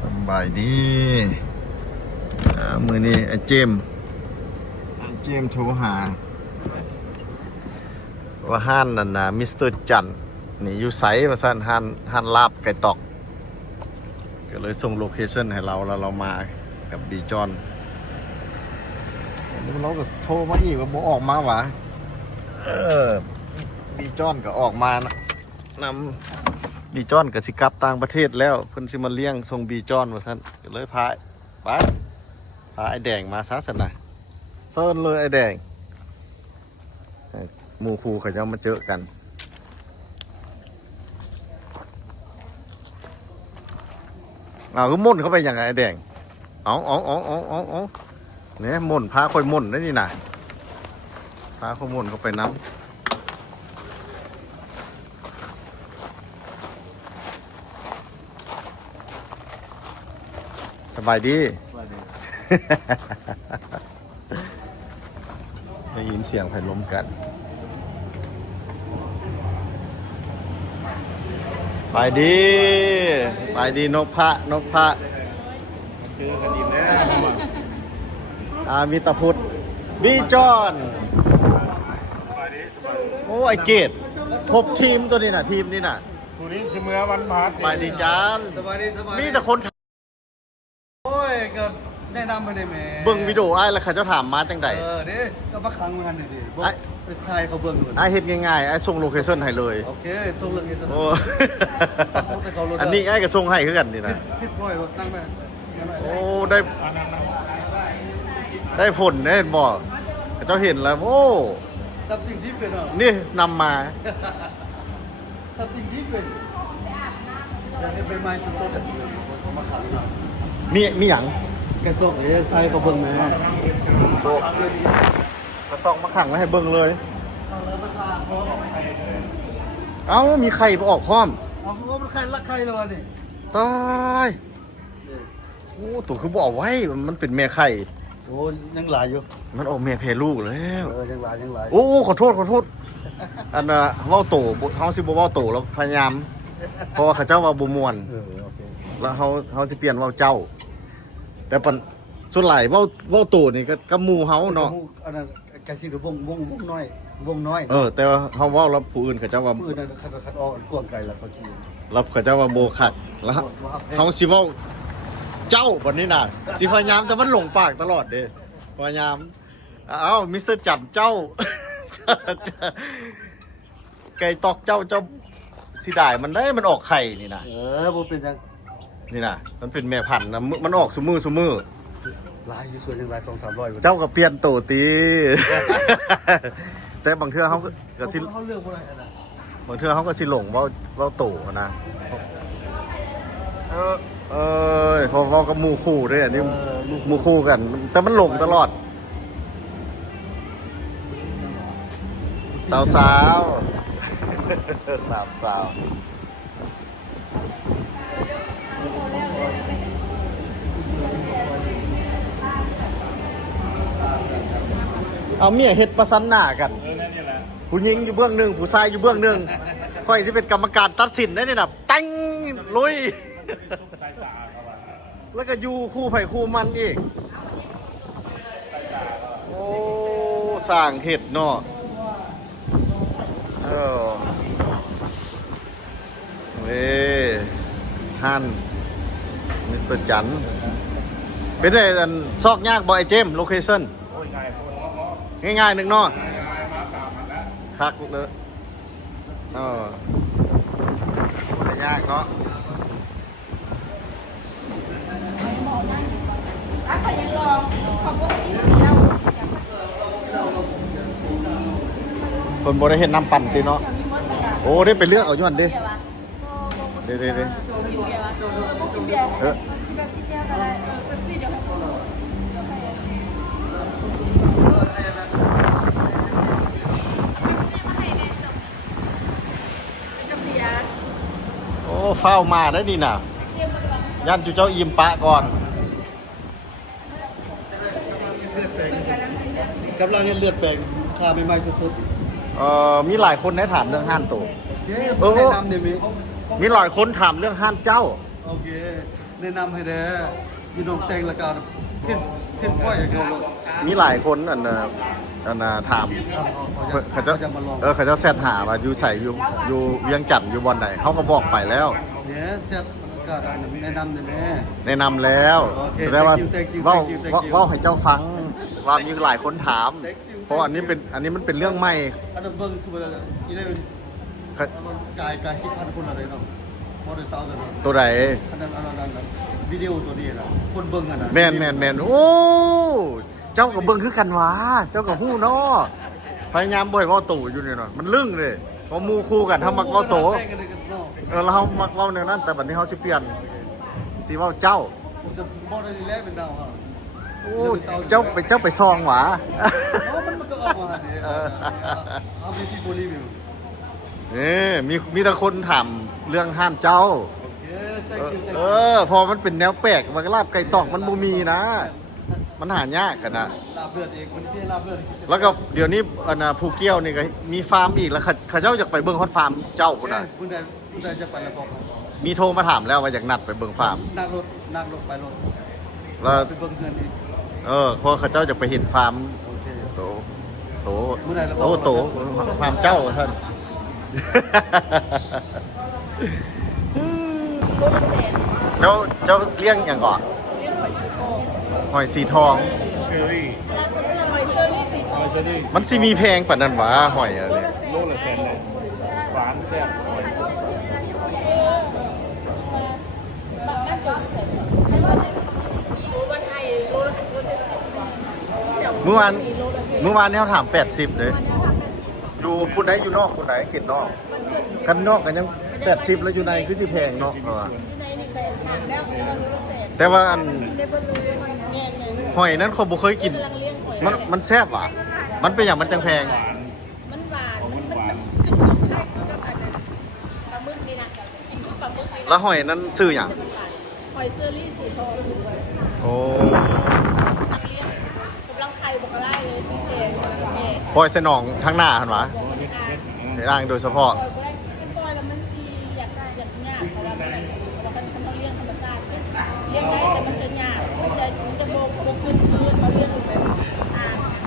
สบายดีมือนี้ไอ้เจมโทรหาว่าห้านนั่นนะมิสเตอร์จันนี่อยู่ไสว่าสั่นห้านลาบไก่ตอกก็เลยส่งโลเคชั่นให้เราแล้วเรามากับบีจอนแล้วเราก็โทรมาอีกว่าบ่ออกมาวะบีจอนก็ออกมานะนำบีจอนกับสิกลับต่างประเทศแล้วเพิ่นสิมาเลี้ยงทรงบีจอนว่าซั่นก็เลยพาไอ้แดงมาซะซั่นน่ะเซิร์นเลยไอ้แดงหมู่คู่เขาจะมาเจอกันก็ม่นเข้าไปอย่างไรไอ้แดงเอาเนี่ยม่นพาค่อยม่นได้นี่น่ะพาค่อยม่นเข้าไปน้ำสบายดี ได้ยินเสียงไผ่ล้มกันไปดีนกพระเจอกันอีกแล้วมีตะพุดบีจอนโอ้ไอเกตครบทีมตัวนี้น่ะทีมนี้น่ะคู่นี้เสมอวันพาร์ทไปดีจานสบายดีมีแต่คนโอ้ยก็แนะนำไปได้แหมเบิ่งวิดีโอไอ้แล้วเขาจะถามมาจังใดนี่ก็มาครั้งกันดิไปถ่ายเขาเบิ่งเลยไอ้เฮ็ดง่ายๆไอ้ส่งโลเคชั่นให้เลยโอเคส่งเรื่องนี้โอ้อันนี้ไอ้ก็ส่งให้คือกันนี่นะพี่ป่วยตั้งไปโอ้ได้ผลได้บ่เจ้าเห็นแล้วโอ้สับสิ่งที่เป็นนี่นำมาสับสิ่งที่เป็นอยากให้ไปไม้ต้นมาขังมีหยังกระตกเลยถ่ายเขาเบิ่งแม่โตก็ต้องมาขังไว้ให้เบิ่งเลยเอ้ามีไข่ไปออกพร้อมเอาว่ามันใครรักใครเลยวะนี่ตายโอ้ตัวคือบอกไว้มันเป็นแม่ไข่โอ้ยังหลายอยู่มันออกแม่แพรลูกแล้วยังหลายโอ้ขอโทษอันน่ะเว้าโตเฮาสิบ่เว้าโตแล้วพยายามเพราะว่าเขาเจ้าว่าบ่ม่วนแล้วเฮาสิเปลี่ยนเว้าเจ้าแต่ปันส่วนหลายเว้าโตนี่ก็กับหมู่เฮาเนาะอันนั้นกะสิวงน้อยแต่ว่าเฮาเว้าแล้วผู้อื่นเขาเจ้าว่าผู้อื่นคัดออกกวงไกลแล้วเขาสิแล้วเขาเจ้าว่าโบคักแล้วเฮาสิเว้าเจ้าบัดนี้น่ะสิพยายามแต่มันหลงปากตลอดเด้พยายามมิสเตอร์จับเจ้าไก่ตอกเจ้าสิได้มันได้มันออกไข่นี่นะบ่เป็นจังนี่นะมันเป็นแม่พันธุ์นะมันออกซุมือลายอยู่ส่วนยังลาย200-300เจ้าก็เปลี่ยนโตตีแต่บางเทื่อเขาก็สิเขาเลือกบ่ได้นะบางเทื่อเขาก็สิหลงว่าโตนะพอเขากับหมู่คู่ด้วยอันนี้หมู่คู่กันแต่มันหลงตลอดสาวสเอาเมียเฮ็ดประสันหน้ากันผู้หญิงอยู่เบื้องหนึ่งผู้ชายอยู่เบื้องหนึ่งค่อยสิเป็นกรรมการตัดสินได้เนี่ยนะตั้งลุยแล้วก็อยู่คู่ไผ่คู่มันอีกโอ้สร้างเห็ดเนาะฮันมิสเตอร์จันเป็นไงอันซอกยากบ่ไอเจมโลเคชั่นง่ายๆหนึ่งเนาะคักเลยไม่ยากเนาะคนบ่ได้เห็นน้ำปั่นตีเนาะโอ้ได้ไปเลือกเอาอยู่อันดิเด้โอ้เฝ้ามาได้ดีน่ะยันจุเจ้าอิ่มปะก่อนกำลังเลือดแปลงค่าใหม่ๆสุดมีหลายคนได้ถามเรื่องห้านโตมีหลายคนถามเรื่องห้านเจ้าโอเค แนะนำให้เด้อพี่น้องแต่งแล้วก็เพ่นพ่อยอย่างเดียวเลย มีหลายคนอันน่ะถามเขาจะ มาลอง เขาจะแซดหาว่าอยู่ใส่อยู่เวียงจันทน์อยู่บอนไหนเขาก็บอกไปแล้ว เนี่ยเสร็จก็แนะนำเลยแม่ แนะนำแล้ว โอเค แต่ว่า thank you เว่า thank you thank you เว่าให้เจ้าฟังว่ามีหลายคนถาม Thank you เพราะอันนี้มันเป็นเรื่องใหม่ อันนั้นเบิ้งคือว่าอีเลน เขา กาย10,000คนอะไรเนาะพอได้ตาวเลยเนาะ ตัวใด อันนั้นวิดีโอตัวนี้นะคนเบิ้งอ่ะนะ แมนโอ้เจ้ากับเบิ้งคือกันวะเจ้ากับหู้เนาะพยายามบ่อยเว่าตู่อยู่เนี่ยเนาะมันลึ่งเลยเพราะหมูคู่กันถ้ามักเว่าโต แต่งกันเลยกันเนาะ แล้วเขามักเว่าแนวนั้นแต่บัดนี้เขาสิเปลี่ยนสิเว่าเจ้า ผมจะบอกได้แล้วเป็นดาวอ่ะ โอ้เจ้าไปซองหวะ มันก็ออกมาเนี่ยเอาไปที่โบลีวิว มีแต่คนถามเรื่องห้านเจ้า โอเค thank you thank เอ you พอมันเป็นแนวแปลกมันก็ลาบไก่ตอกมันบ่มีนะ มันหายากกันนะ ลาบเลือดเองคนที่ลาบเลือด แล้วก็เดี๋ยวนี้ภูเกี้ยวนี่ก็มีฟาร์มอีกแล้วเขาเจ้าอยากไปเบิ่งฮอดฟาร์มเจ้าพุ่นน่ะ คุณได้จะไปแล้วบอก มีโทรมาถามแล้วว่าอยากนัดไปเบิ่งฟาร์ม นั่งรถไปรถ แล้ว ไปเบิ่งเงินอีก เพราะเขาเจ้าอยากไปเห็นฟาร์ม โอเค โต มื้อใดเราบอก โตฟาร์มเจ้าท่าน เจ้าเลี้ยงอย่างก่อน เรียกหอยสีทอง หอยสีทอง เชอรี่ หอยเชอรี่สีทอง เชอรี่ มันสิมีแพงปานนั้นหวะหอยอะไรเนี่ย โลละแสนเลยหวานแซ่บอร่อย บ้านเกิดใส่แต่ว่าในรู้ว่าไทยโลละ10 เมื่อวานเนี่ยเขาถาม80เลยอยู่พูดไหนอยู่นอกพูดไหนเขตนอกกันนอกกันยัง80แล้วอยู่ในคือสิแพงเนาะ ที่ในนี่แปดห่างแล้วมันว่ารู้แสน แต่ว่าอัน ได้เบิ่งเลยแง่ไง หอยนั้นเขาบ่เคยกิน กำลังเลี้ยงหอย มันแซ่บอ่ะมันเป็นอย่างมันจังแพง มันหวานมันขึ้นคล้ายๆกับอันนั้นปลาหมึกนี่นะกินคือปลาหมึกนี่ แล้วหอยนั้นซื้ออย่าง หอยเชอรี่สีทอง โอ้ นักเลี้ยงกำลังไข่บอกอะไรเลยที่เพจกำลังเพจ ปล่อยใส่หนองทางหน้าหั่นวะในร่างโดยเฉพาะ ปล่อยก็ได้เป็นปล่อยแล้วมันซีอยากได้อยากง่ายเพราะว่ามันเราเป็นคนเลี้ยงธรรมชาติเลี้ยงได้แต่มันจะยากมันจะโบกขึ้นเขาเลี้ยงแบบ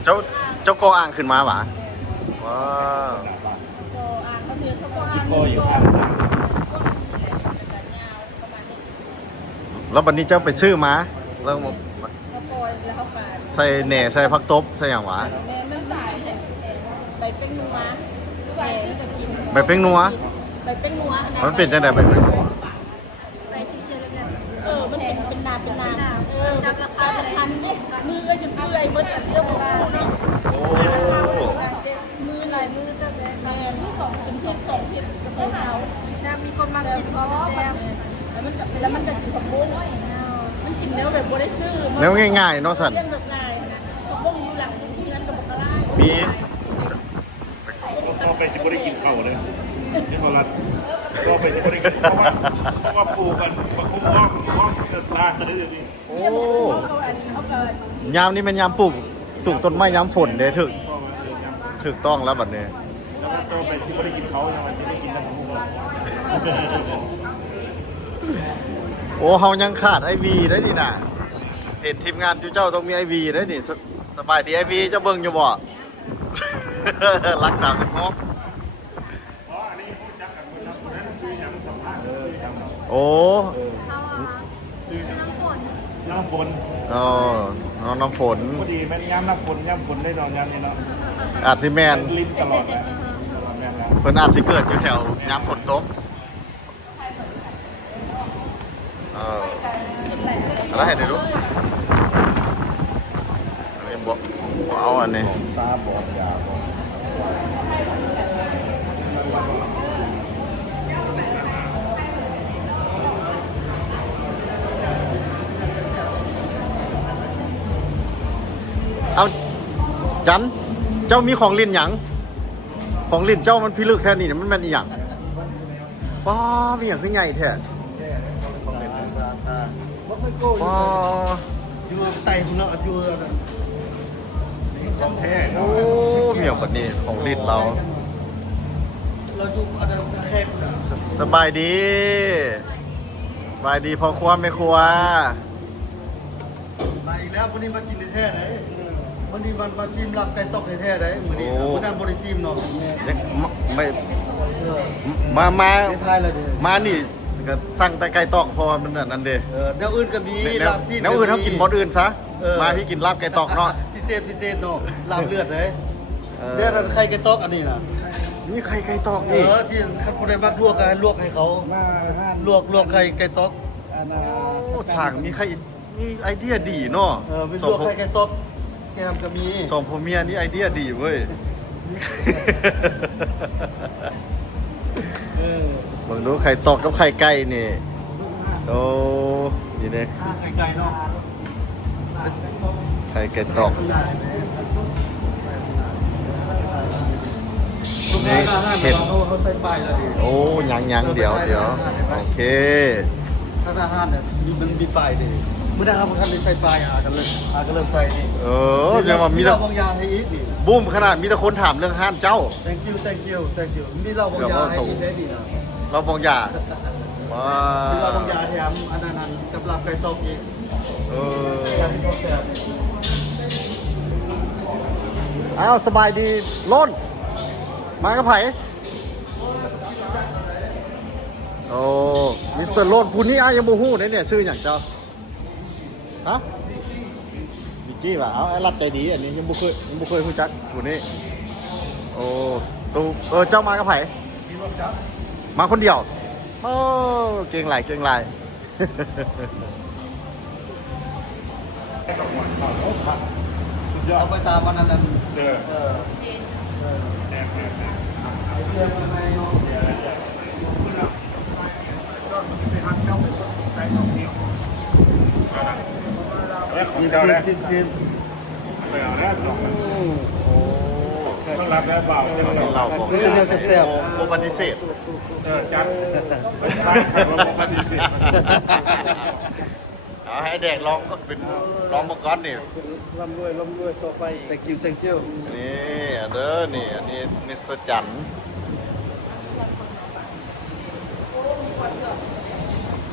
เจ้าโกอ่างขึ้นมาหวะว้าว โตเขาเสียเขาก็อ่าง ก็อยู่ข้าง แล้ววันนี้เจ้าไปซื้อมาแล้วมา เขาปล่อยแล้วเขาปาด ใส่แหน่ใส่ผักตบใส่อย่างหวะ แม่มันตายใบเป็นนัวใบก็กิน ใบเป้งนัว ใบเป็นนัว มันเป็นจังไดใบเป้งนัว ไปเชื่อแล้วมันเป็นนาจับราคาเป็นพันเนี่ยมือก็จะเปื่อยมันจะเสียวของเนาะ โอ้ มือลายมือจะแม่มือ2เป็น2เห็ดกับเช้านะมีคนมากินพอแซ่บแล้วมันจะกินผักบุ้งมันกินแล้วแบบบ่ได้ซื้อ แล้วง่ายๆเนาะสัน เรื่องแบบง่ายนะผักบุ้งอยู่หลังเงินกับบักกะลา มี ก็ไปสิบได้กินข้าวเลยนี่พอรัดก็ไปสิบได้กินเพราะว่าปลูกกันปลูกอ้อมเกิดซาเลยอย่างนี้ โอ้ยามนี้เป็นยามปลูกต้นไม้ยามฝนเด้ถึกต้องแล้วบัดนี้ แล้วก็โตไปสิบได้กินเขาอย่างวันที่ได้กินแล้วทั้งหมด โอ้เฮายังขาดไอวีได้นี่น่ะเห็นทีมงานเจ้าต้องมีไอวีได้นี่สบายดีไอวีเจ้าเบิ่งอยู่บ่ รัก36 อ๋ออันนี้พูดจักกันคนนั้นซื้อยังสัมภาษณ์เลยยัง โอ้ ซื้อน้ำฝน อ๋อน้ำฝน พอดีแม่นย้ำน้ำฝนได้ดอกยันนี่เนาะ อาจสิแม่น ลิ้นตลอดเลยตลอดแม่นแล้ว เพิ่นอาจสิเกิดอยู่แถวยามฝนตกอะไรให้ได้รู้อันนี้บ่เอาอันนี้ ซาบอดยาบอด เอาจันเจ้ามีของลิ้นหยังของลิ้นเจ้ามันพิลึกแค่นี้มันแม่นอีหยังป้ามีหยังคือใหญ่แท้ป้า อยู่ไต่คุณเนาะอยู่ ของแท้ โอ้มีหยังแบบนี้ของลิ้นเรา เราอยู่อันนั้นแคบนะ สบายดี บายดีพ่อครัวแม่ครัว มาอีกแล้ววันนี้มากินแท้ๆไหนวันนี้มันมาชิมลาบไก่ตอกแท้ๆไหนมื้อนี้มื้อนั้นบ่ได้ชิมเนาะ ยังไม่ เออ มา ในไทยเลยดิ มานี่ก็สั่งแต่ไก่ตอกเพราะว่ามันนั่นเด้ แนวอื่นก็มีลาบซีน แนวอื่นเขากินบดอื่นซะ เออ มาพี่กินลาบไก่ตอกเนาะ พิเศษเนาะลาบเลือดเลยเดี๋ยวนั้นไข่ไก่ตอกอันนี้น่ะ นี่ไข่ไก่ตอก เอ นี่ อที่คันผู้ใดมักลวกก็ให้ลวกให้เขาลวกไข่ไก่ตอก โอ้สั่งมีไข่มีไอเดียดีเนาะ เป็น ส ล อง วกไข่ไก่ตอกแกมก็มี สองพ่อเมียนี่ไอเดียดีเว้ยเบิ่งดูไข่ตอกกับไข่ไก่นี่โอ้นี่เด้ ไข่ไก่เนาะ ไข่ไก่ตอก ลูกค้าอาหารเขาใส่ป้ายแล้วดิ โอ้ยังเดี๋ยวโอเค ถ้าอาหารเนี่ยมันมีป้ายดิเมื่อได้รับประกันได้ใส่ป้ายกันเริ่มใส่นี่ เออยังว่ามี เรา แต่ บางยาให้อีกดิ บูมขนาดมีแต่คนถามเรื่องห้านเจ้า thank you มีเราบางยาให้อีกได้ดินะ เราบองยาว้า มีเราบางยาแถมอันนั้นกับลาบไก่ตอกอีก เออ แถมที่เขาแถม อ้าวสบายดีล้นมากับไผโอ้มิสเตอร์โล้นผู้นี้ยังบ่ฮู้เนี่ยชื่อหยังเจ้าฮะบิจี้ป่ะเอาไอ้รัดใจดีอันนี้ยังบ่เคยรู้จักผู้นี้โอ้ตูเจ้ามากับไผมาคนเดียวโอ้เก่งหลาย เอาไปตามมันนั้น เด้อ แอบ เรื่องทำไมเนาะ แล้วของ ซีน เจ้าแล้ว ๆ ไปเอาแล้วสองต้องรับแล้วเบาใช่ไหม เราบอก เรื่องแซ่บ โปปฏิเสธ จัดไม่ใช่ใครมาบอกปฏิเสธ เอาให้เด็กลองก็เป็นลองมาก่อนนี่ ร่ำรวยต่อไป ๆ thank you นี่อันเด้อนี่อันนี้มิสเตอร์จัน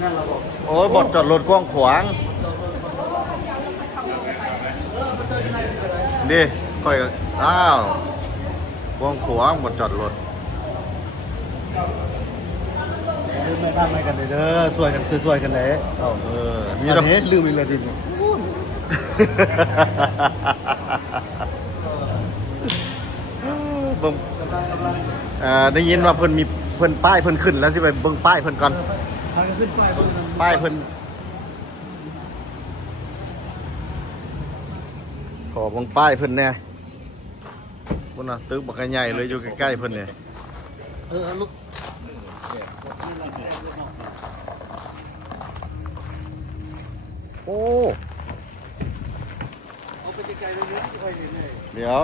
นั่นเราบอก โอ้ยบทจอดรถกว้างขวางดิค่อยก็อ้าวกว้างขวางบทจอดรถ ลืมไม่ทำให้กันเลยเด้อสวยกันเลยเอา เออ มี มี ต แต่ เฮ็ดลืมอีกเลยดิ เบิ่ง กำลัง ได้ยินว่าเพิ่นมีเพิ่นป้ายเพิ่นขึ้นแล้วสิไปเบิ่งป้ายเพิ่นก่อน ทางขึ้นป้ายบนนั้น ป้ายเพิ่นขอเบิ่งป้ายเพิ่นแน่พุ่นน่ะตึกบักใหญ่เลยอยู่ใกล้ๆเพิ่นเนี่ย ลูก โอ้ เอาไปไกลๆเลยเนี่ยที่ค่อยเห็นเลย เดี๋ยว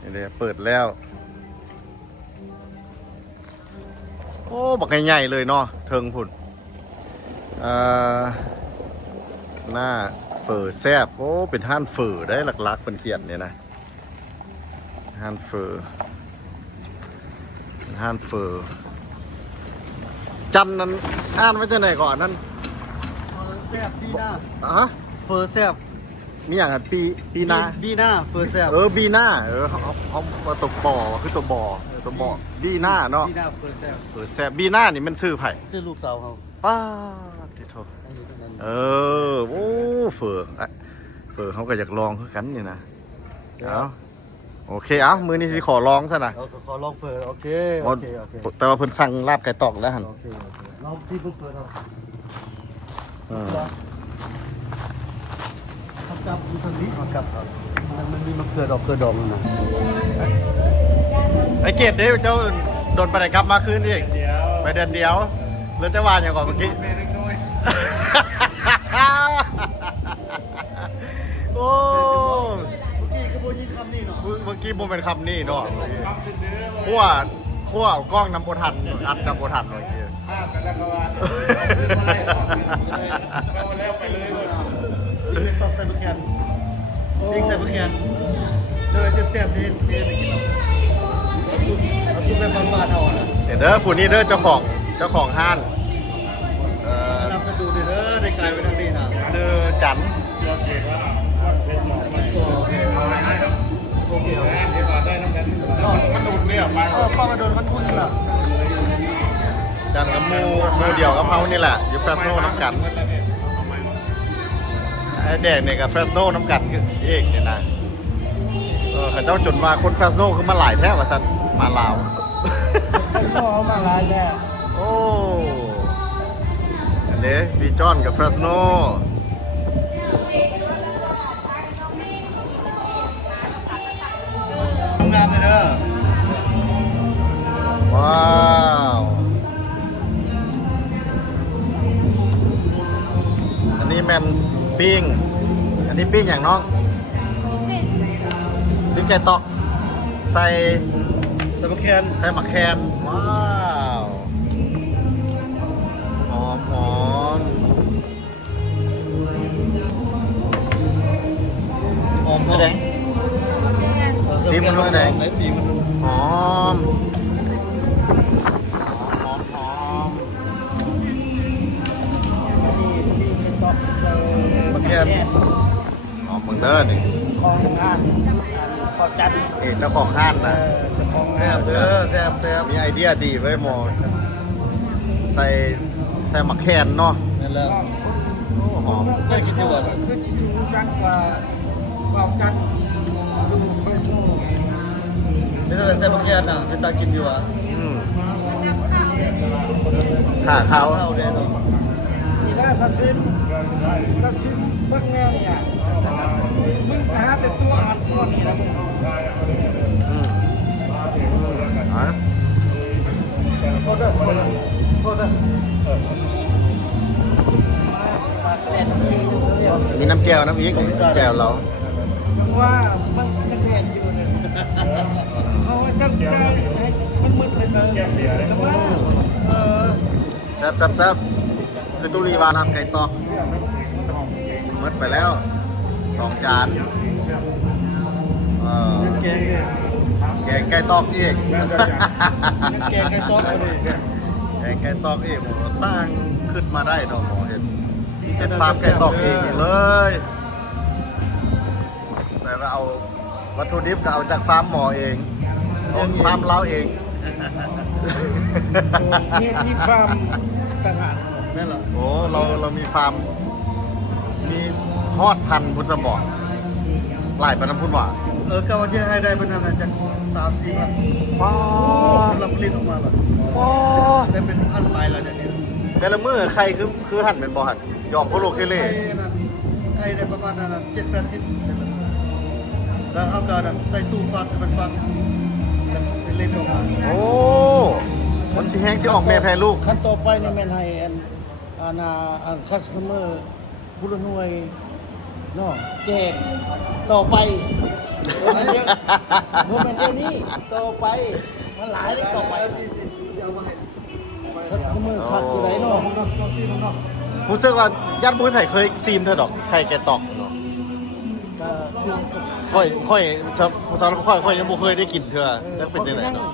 นี่เดี๋ยวเปิดแล้ว โอ้บักใหญ่ๆเลยเนาะเทิงพุ่นหน้าเฝอแซบโอ้เป็นห้านเฝอได้หลักๆเป็นเขียนเนี่ยนะห้านเฝอเป็นห้านเฝอจันนั้นอ่านไว้ที่ไหนก่อนนั่น แซ่บดีหน้า ฮะ เฟอร์แซ่บ มีอย่างอ่ะปีนา ดีหน้าเฟอร์แซ่บ บีน่าเขามาตกบ่อคือตัวบ่อบีน่าเนาะ ดีหน้าเฟอร์แซ่บ แซบบีน่านี่มันชื่อไผ่ ชื่อลูกสาวเขา ป้าที่โท อายุเท่านั้น โอ้เฟอเขาก็อยากลองคือกันนี่นะเอาโอเคมือนี้สิขอลองซะนะ เราขอลองเฟอร์โอเค แต่ว่าเพิ่นสั่งลาบไก่ตอกแล้วหัน โอเคลองที่เพิ่งเปิดเรา อืม กับดูทางนี้มากับครับมันมีมะเขือดอกนะ ไอเกดเด้เจ้าโดนไปไหนกลับมาคืนอีก เดี๋ยว ไปเดือนเดียวแล้วจะวานอย่างก่อนเมื่อกี้ แม่เล็กน้อย โอ้ เมื่อกี้ก็โบยินคำนี้เนาะ เมื่อกี้โมเป็นคำนี้เนาะ ทำเป็นเนื้อ ขั้วกล้องน้ำโบทันอัดน้ำโบทันเมื่อกี้ ภาพกันแล้วก็ว่าเอาแล้วไปเลย ยิงตอกใส่มะเขือยิงใส่มะเขือเลยแซ่บๆนี่ไปกินเราเอาทุกแบบบานๆเอาอ่ะ เด้อผู้นี้เด้อเจ้าของห้านนำไปดูดิเด้อได้ไกลไปทางนี้นะ ชื่อจัน เราเห็นว่าวันเป็นหมอมัน โอเคโอเค ที่มาได้น้ำกันมันดูดเนี่ยไป ป้ามาโดนมันพุ่นล่ะ จันกับหมูเดียวกับเขานี่แหละอยู่เฟสโนน้ำกันไอ้แดงเนี่ยกับเฟสโนน้ำกันคือเอกเนี่ยนะเขาเจ้าจนว่าคนเฟสโนคือมาหลายแท้ว่าสันมาลาว ไอ้พ่อเอามาหลายแล้ว โอ้อันนี้บีจอนกับเฟสโน ทำงานเลยเด้อ ว้าวอันนี้แมนปิ้งอันนี้ปิ้งอย่างน้องปิ้งไก่ตอกใส่ สมแคน ใส่หมักแคนว้าวหอมหอม ไม่ได้ ซีมันด้วยไหน ไหนปีมัน หอมหมักแคนหอมมึงเด้อนี่ ของงานขอจัด เจ้าของห้านนะ เจ้าของ แซ่ งาน บเด้อแซ่บ มีไอเดียดีไว้หมอใส่หมักแคนเนาะ นั่นแหละ โอ้หอม เคยกินอยู่บ่ คือจิตรู้จักว่าความจัดดูเฟซบุ๊ก เป็นอะไรแซ่บแคนน่ะเป็นตากินอยู่อ่ะ อืมขาเขา ข้าวแดง มีได้ทัดซิมเบิ่งแนวเนี่ยมึงหาแต่ตัวอัดก้อนนี่นะมึง อืมอ่ะ โทษเด้อโทษเด้อโทษเด้อแต่ต้องชี้เดียว มีน้ำแจ่วน้ำอีกนี่แจ่วเรา จังว่ามันแดดอยู่เนี่ยเอาไว้ตั้งใจให้มันมืดเลยเด้อจังว่า แซ่บคือตุลีวานทำไก่ตอกมืดไปแล้ว2 จานยังแกงเนี่ย แกงไก่ตอกอีก ยังแกงไก่ต๊อกเอาดิ แกงไก่ตอกอีกหมอสร้างขึ้นมาได้เนาะหมอเห็นฟาร์มไก่ตอกเองเลยแต่ว่าเอาวัตถุดิบก็เอาจากฟาร์มหมอเองเอาฟาร์มเราเอง มีฟาร์มต่างหาก แม่นเหรอ โอ้เรามีฟาร์มมีฮอดพันธุ์พุทธบอกหลายปานน้ำพุทธว่า กะว่าที่ให้ได้เป็นอะไรจาก3-4 พัน ว้า เราผลิตออกมาแบบ ว ได้เป็นพันไปแล้วเนี่ย แต่ละมือใครคือหันเป็นบอหันยอมโคโลเคเล่ ไทยได้ประมาณนั้น7-80แล้วเอาการใส่ตู้ฟักเป็นฟักเป็นเล็กออกมา โอ้มันสิแห้งสิออกแม่แพ้ลูก ขั้นต่อไปนี่แม่นให้อันคัสเตอร์ผู้ละหน่วยเนาะแจกต่อไปบ่แม่นเดี๋ยวนี้ต่อไปมันหลายเลยต่อไป เอามาให้ คัสเตอร์ขัดอยู่ไหนเนาะ รู้สึกว่าญาติบุญไผ่เคยซีมเธอดอกไข่แกตอกเนาะ ก็คือ ค่อยค่อยยังบ่เคยได้กินเธอจะเป็นยังไงเนาะ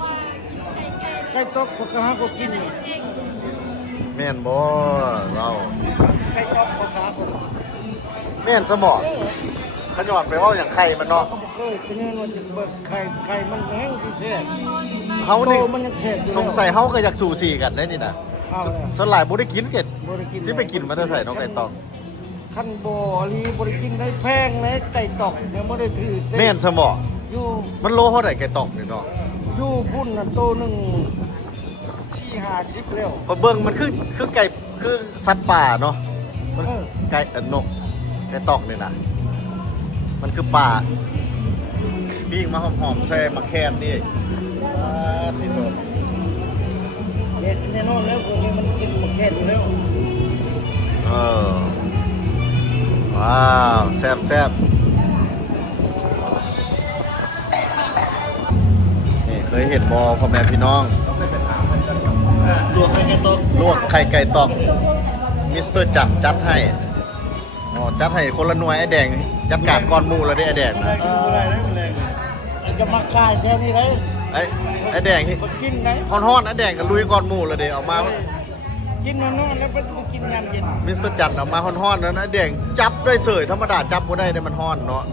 ไก่ตอกก็หาก็กินนี่ แม่นบ่เรา ไก่ตอกก็หาก็ แม่นสมองขยอดไปว่าอย่างไข่มันเนาะ บ่เคยเป็นว่าจะเบิดไข่มันแห้งที่แซ่บ เฮา โต นี่ มันยังแซ่บอยู่ สงสัยเฮาก็อยากสู่สีกันได้นี่นะ เอาแล้ว ส่วนหลายบ่ได้กินเก็ด บ่ได้กิน สิไปกินมาได้ใส่น้องไก่ตอก คันบ่ลีบ่ได้กินได้แพงเลยไก่ตอกยังบ่ได้ถือ แม่นสมอง อยู่ มันโลเท่าไหร่ไก่ตอกนี่เนาะ อยู่พุ่นน่ะโตหนึง4-50แล้ว ก็เบิ่งมันคือไก่คือสัตว์ป่าเนาะมัน เออ ไก่นกไก่ตอกนี่นะมันคือป่าปิ้งมาหอมๆใส่มะแคนนี่นี่โดน เด็ดแน่นอนแล้วพวกนี้มันกินหมดแค่อยู่แล้ว เออว้าวแซ่บนี่เคยเห็นบอพ่อแม่พี่น้อง ลวกไก่ต๊อก ลวกไข่ไก่ตอกมิสเตอร์จัดให้อ๋อจัดให้คนละหน่วยไอ้แดงจัดการก้อนหมูแล้วได้ไอ้แดง อะไรกินอะไรนะแรง จะมาขายแค่นี้เลย ไอ้แดงนี่ บ่กินได้ ฮ้อนๆไอ้แดงก็ลุยก่อนหมู่เลยเด้ออกมา กินนอนๆแล้วไปกินยามเย็น มิสเตอร์จันออกมาฮ้อนๆแล้วนะไอ้แดงจับด้วยเสยธรรมดาจับบ่ได้เด้มันฮ้อนเนาะ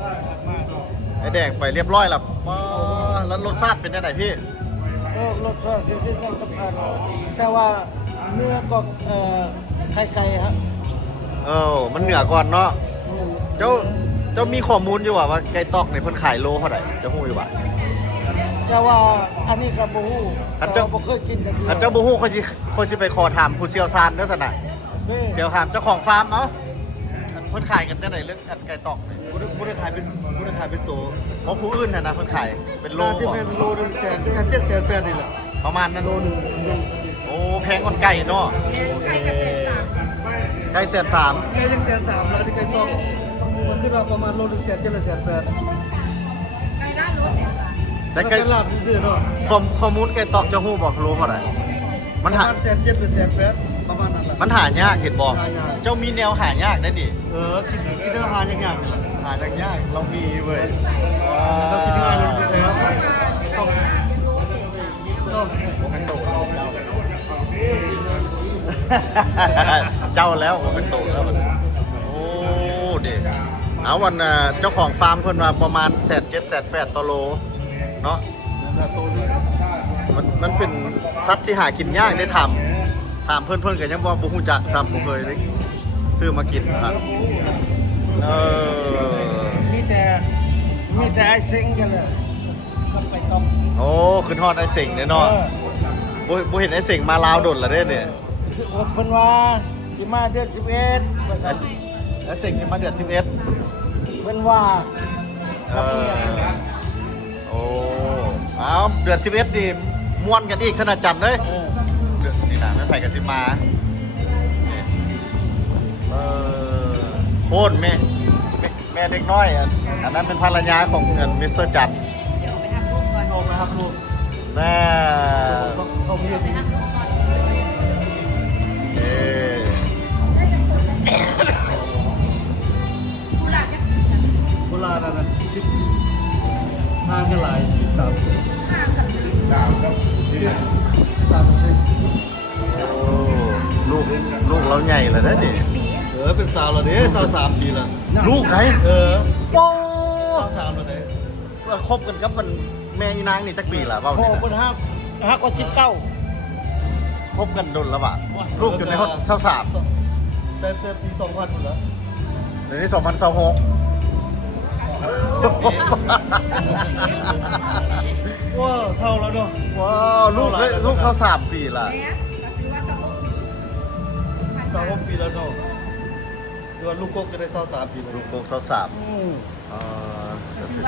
ไอ้แดงไปเรียบร้อยแล้วแล้วรสชาติเป็นจังไดพี่ ก็รสชาติคือกันกับแต่ว่าเนื้อก็ไก่ครับ มันเหนือก่อนเนาะ อืม เจ้ามีข้อมูลอยู่ว่าไก่ตอกในเพิ่นขายโลเท่าไหร่เจะฮู้อยู่บ่ะ แต่ว่าอันนี้ก็บ่ฮู้ อันเจ้า แต่ว่บ่เคยกินจักเทื่อ อันเจ้าบ่ฮู้คนสิไปขอถามผู้เชี่ยวชาญเด้อซั่นน่ะ เฮ้ย เชี่ยวถามเจ้าของฟาร์มเอ้าอันเพิ่นขายกันจังไดเรื่องอันไก่ตอกนี่บ่ได้ขายเป็นตัวเพราะผู้อื่นน่ะนะเพิ่นขายเป็นโล ที่ บ่ เป็นโลนึงแสนแค่700,000นี่แหละ ประมาณนั้น โลนึง โอ้แพงกว่าไก่เนาะไก่แสนสาม ไก่ยัง130,000แล้วที่ไก่ต้องมันขึ้นมาประมาณโลนึงแสน700,000 แต่ ไก่ ไก่ ลาดซื่อๆเนาะ ข้อมูลไก่ตอกเจ้าฮู้บ่โลเท่าไหร่มันหา 1,700,000 หรือ1,800,000ประมาณนั้นแหละ มันหายากเห็นบ่ หายาก เจ้ามีแนวหายากได้ดิ กินอาหารอย่างๆนี่แหละ หายากเรามีเว้ย เรากินง่ายเลยใช่ครับต้องต้อง เจ้าแล้วผมเป็นโตแล้วบัดนี้โอ้เด็ดเอาวันน่ะเจ้าของฟาร์มเพิ่นว่าประมาณ1,700,000-1,800,000ต่อโลเนาะมันเป็นสัตว์ที่หากินยากได้ถามเพิ่นก็ยังบ่ฮู้จักซ้ำบ่เคยได้ซื้อมากินครับเออ มีแต่ไอ้เซ็งกันเลยก็ไปต้อง โอ้ขึ้นฮอดไอ้เสงเนี่ยเนาะบ่เห็นไอ้เสงมาลาวดนละเด้เนี่ย คืออดเพิ่นว่าสิมาเดือน11ว่าซั่น ไอ้เสงสิมาเดือน11 เพิ่นว่า เออโอ้เอาเดือน11นี่ม่วนกันอีกชนะจันทร์เลย เออ เดือนนี่นะไม่ไผกับสิมาเออโคนแม่เด็กน้อยอันนั้นเป็นภรรยาของเงินมิสเตอร์จันทร์ ลงนะครับลูก แม่ เขาเพียง เอ่อ โบราณนั่นคิดทางกันหลายตามตามสิ โอ้ลูกเราใหญ่แล้วนะนี่ เป็นสาวแล้วเด้สาว3 ปีแล้ว ลูกไหน โอ้สาว3แล้วเด้ คบกันกับมันแม่ยีนางนี่จักปีละเปล่า พ่อ เนี่ย เพิ่นฮักกว่า19 คบกันโดนแล้วปะลูกอยู่ในห้องเศร้าสาม แต่ปี2000หมดแล้ว เดี๋ยวนี้2026 ว้าวเท่าแล้วเนาะ ว้าวลูกเขา3 ปีละ 26 ปีแล้วเนาะเดือนลูกกกจะได้23 ปีแล้ว ลูกโกกเศร้า3เดี๋ยวสิ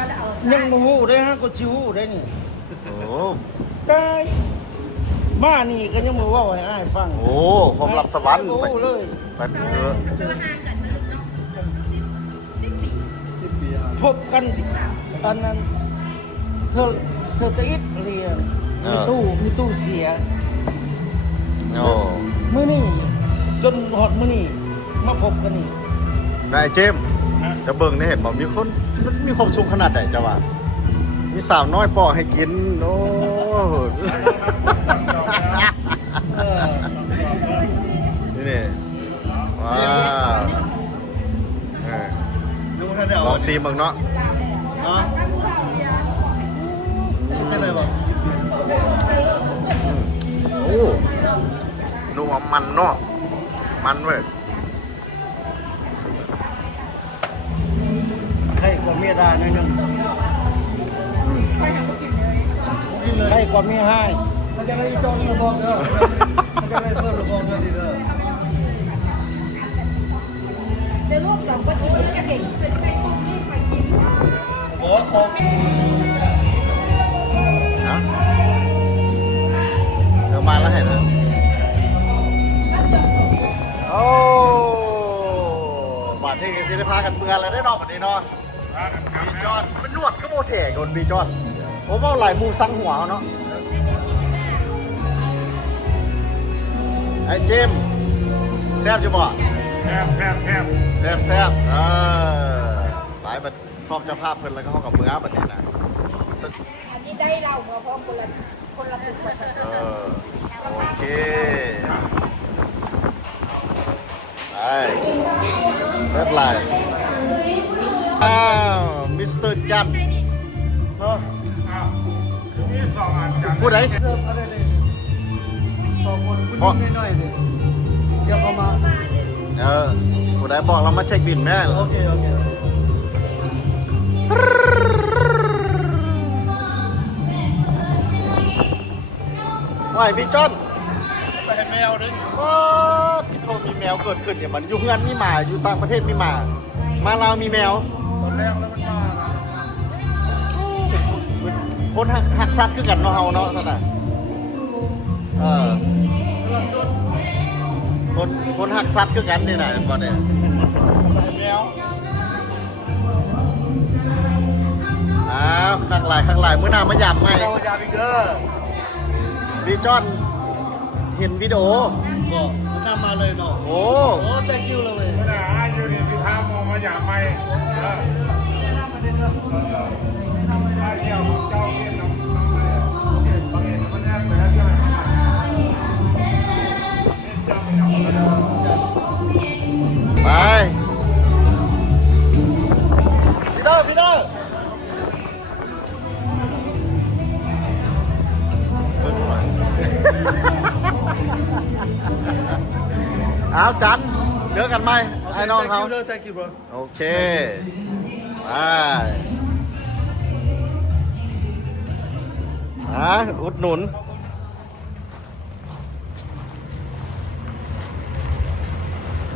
ยังบ่ฮู้ได้ฮะก็สิฮู้ได้นี่ โอ้ ตายมานี่ก็ยังบ่เว้าให้อ้ายฟัง โหผมรับสวรรค์ บ่ ไป ฮู้เลย ไปเถอะ 10 ปีอ่ะ พบกันตอนนั้นเธอจะอิดเรียนมีตู้เสีย โอ้ มื้อนี้จนฮอดมื้อนี้มาพบกันนี่ นายเจมส์จะเบิ่งได้เห็นบอกมีคนมันมีความสุขขนาดไหนจ้ะวะมีสาวน้อยปอกให้กินโอ้ เออ นี่ว้าวเออ ดูท่านได้ ล เอา องซีมึงเนาะ เนาะจะได้บ่ โอ้นัวมันเนาะมันเว้ย ใครกว่าเมียได้หน่อยหนึง กินเลย ใครกว่าเมียให้ มันจะได้จองระบอกเด้อมันจะได้เพิ่มระบอกเด้อดีเด้อ เดี๋ยวลูกเราก็กินเก่ง โอ้ของ นะเดี๋ยวมาแล้วเห็นนะโอ้บาดที่กันสิได้พากันเมืองแล้วได้นอกบัดนี้เนาะบีจอนเป็นนวดก็โมเทกนบีจอนผมว่าหลายมูสังหัวเอาเนาะไอ้เจมส์แซ่บจะบอก แคบ แซ่บหลายบัดพร้อมจะภาพเพิ่นแล้วก็เข้ากับมือบัดนี้นะ ได้เราเพราะคนละตึกว่า โอเคไปเรียบร้อยอ้าวมิสเตอร์จัน เนาะ นี่สองอันจัง ผู้ใด เริ่มอะไรเลยสองคนผู้หญิงน้อยๆเลยเดี๋ยวเขามา ผู้ใดบอกเรามาเช็คบินแม่ โอเคโอเค ว่าพี่จอน ไปให้แมวนึง ก็ที่โชว์มีแมวเกิดขึ้นเนี่ยมันอยู่เฮือนมีหมาอยู่ต่างประเทศมีหมามาลาวมีแมว ตอนแรกแล้วมันมา คนหักสัตว์คือกันเนาะเฮาเนาะท่านน่ะกำลังจน คนหักสัตว์คือกันนี่น่ะบ่เนี่ย แมว อ้าวข้างหลายมื้อหน้ามาหยาบไหม เรายาบิงเกอร์ พี่จอนเห็นวิดีโอ ก็มันตามมาเลยเนาะ โอ้ โอ้ thank you เลยเว้ย ไม่ได้อาอยู่นี่ที่ท้ามองมาอย่างไม่ถ้าเที่ยวเจ้าเยี่ยมน้ำบางเอ็นมันแน่แต่ถ้าเที่ยวไปพี่เด้อเอาจันเจอกันไหมไอ้น้องเขา thank you bro โอเคไปอุดหนุน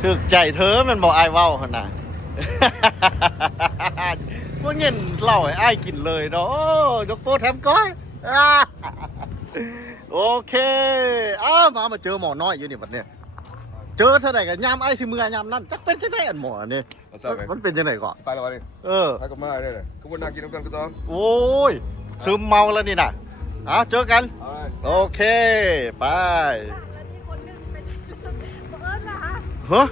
ถึกใจเธอมันบอกไอ้เว้าขนาด ว่าเงินเหล่าไอ้กินเลยเนาะยกโป๊แถมก้อย โอเคมาเจอหมอน้อยอยู่นี่บัดเนี่ยเจอเท่าไหร่กันยามไอ้สิมือยามนั่นจักเป็นจังไดอันหมอนี่มันเป็นจังไดก่อน ไปแล้ววะนี่ ไปกับมาได้เลยก็บนนากินน้ำกันก็ต้อง โอ้ยซึมเมาแล้วนี่น่ะเจอกัน เอาไป โอเค ไป คนนึงเป็นเอิ้นมา เฮ้ย